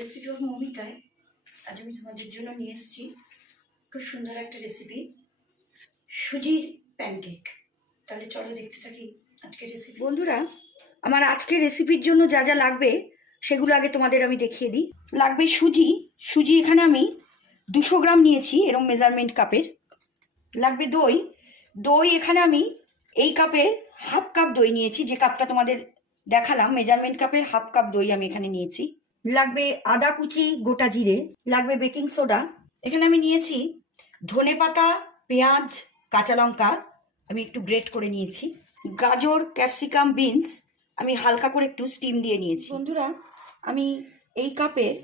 Recipe of মৌমিতায় আজ আমি তোমাদের জন্য নিয়ে এসেছি খুব সুন্দর একটা রেসিপি, সুজির প্যানকেক। তাহলে চলো দেখতে থাকি আজকের রেসিপি। বন্ধুরা, আমার আজকের রেসিপির জন্য যা যা লাগবে সেগুলো আগে তোমাদের আমি দেখিয়ে দিই। লাগবে সুজি। সুজি এখানে আমি 200 গ্রাম নিয়েছি, এরকম মেজারমেন্ট কাপের। লাগবে দই। দই এখানে আমি এই কাপের হাফ কাপ দই নিয়েছি, যে কাপটা তোমাদের দেখালাম মেজারমেন্ট কাপের হাফ কাপ দই আমি এখানে নিয়েছি। লাগবে আদা কুচি, গোটা জিরে। লাগবে বেকিং সোডা। এখানে আমি নিয়েছি ধনেপাতা, পেঁয়াজ, কাঁচা লঙ্কা আমি একটু গ্রেট করে নিয়েছি। গাজর, ক্যাপসিকাম, বিনস আমি হালকা করে একটু স্টিম দিয়ে নিয়েছি। বন্ধুরা, আমি এই কাপের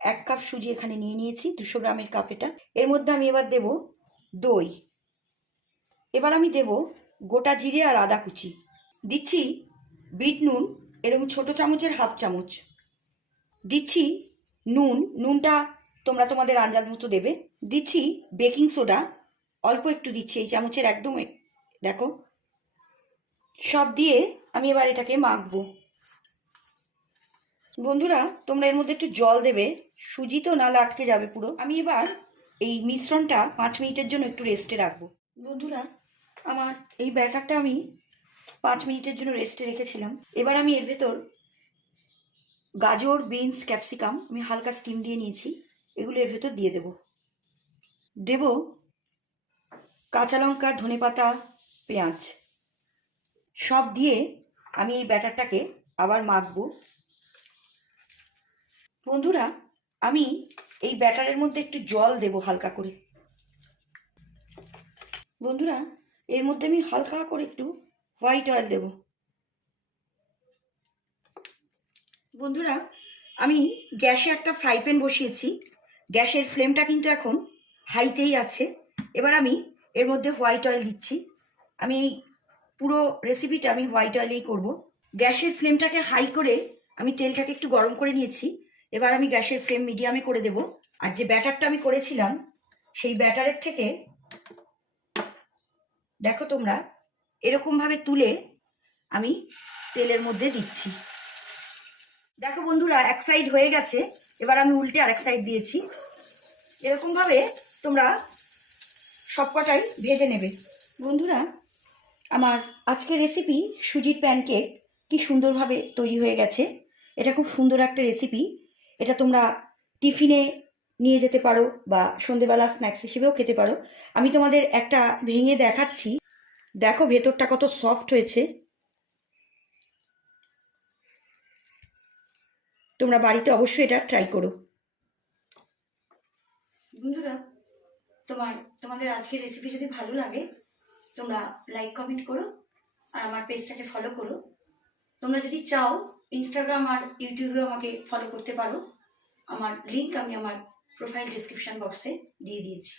1 কাপ সুজি এখানে নিয়ে নিয়েছি, 200 গ্রামের কাপ এটা। এর মধ্যে আমি এবার দেব দই। এবার আমি দেব গোটা জিরে আর আদা কুচি। দিচ্ছি বিট নুন, এরকম ছোট চামচের হাফ চামচ। দিচ্ছি নুনটা তোমরা তোমাদের আন্দাজ মতো দেবে। দিচ্ছি বেকিং সোডা, অল্প একটু দিচ্ছি, এই চামচের একদম দেখো। সব দিয়ে আমি এবার এটাকে মাখবো। বন্ধুরা, তোমরা এর মধ্যে একটু জল দেবে, সুজি তো নাহলে আটকে যাবে পুরো। আমি এবার এই মিশ্রণটা 5 মিনিটের জন্য একটু রেস্টে রাখবো। বন্ধুরা, আমার এই ব্যাটারটা আমি 5 মিনিটের জন্য রেস্টে রেখেছিলাম। এবার আমি এর ভেতর গাজর, বিনস, ক্যাপসিকাম আমি হালকা স্টিম দিয়ে নিয়েছি, এগুলো এর ভেতর দিয়ে দেব কাঁচা লঙ্কা, ধনেপাতা, পেঁয়াজ। সব দিয়ে আমি এই ব্যাটারটাকে আবার মাখবো। বন্ধুরা, আমি এই ব্যাটারের মধ্যে একটু জল দেব হালকা করে। বন্ধুরা, এর মধ্যে আমি হালকা করে একটু হোয়াইট অয়েল দেব। বন্ধুরা, আমি গ্যাসে একটা ফ্রাই প্যান বসিয়েছি। গ্যাসের ফ্লেমটা কিন্তু এখন হাইতেই আছে। এবার আমি এর মধ্যে হোয়াইট অয়েল দিচ্ছি। আমি পুরো রেসিপিটা আমি হোয়াইট অয়েলেই করব। গ্যাসের ফ্লেমটাকে হাই করে আমি তেলটাকে একটু গরম করে নিয়েছি। এবার আমি গ্যাসের ফ্লেম মিডিয়ামে করে দেব। আর যে ব্যাটারটা আমি করেছিলাম সেই ব্যাটারের থেকে দেখো তোমরা এরকমভাবে তুলে আমি তেলের মধ্যে দিচ্ছি। দেখো বন্ধুরা, এক সাইড হয়ে গেছে, এবার আমি উল্টে আরেক সাইড দিয়েছি। এরকমভাবে তোমরা সবকটাই ভেজে নেবে। বন্ধুরা, আমার আজকের রেসিপি সুজির প্যানকেক কি সুন্দরভাবে তৈরি হয়ে গেছে। এটা খুব সুন্দর একটা রেসিপি। এটা তোমরা টিফিনে নিয়ে যেতে পারো বা সন্ধেবেলা স্ন্যাক্স হিসেবেও খেতে পারো। আমি তোমাদের একটা ভেঙে দেখাচ্ছি। দেখো ভেতরটা কত সফট হয়েছে। তোমরা বাড়িতে অবশ্যই এটা ট্রাই করো। বন্ধুরা, তোমাদের আজকের রেসিপি যদি ভালো লাগে তোমরা লাইক কমেন্ট করো আর আমার পেজটাকে ফলো করো। তোমরা যদি চাও ইনস্টাগ্রাম আর ইউটিউবেও আমাকে ফলো করতে পারো। আমার লিঙ্ক আমি আমার প্রোফাইল ডিসক্রিপশন বক্সে দিয়ে দিয়েছি।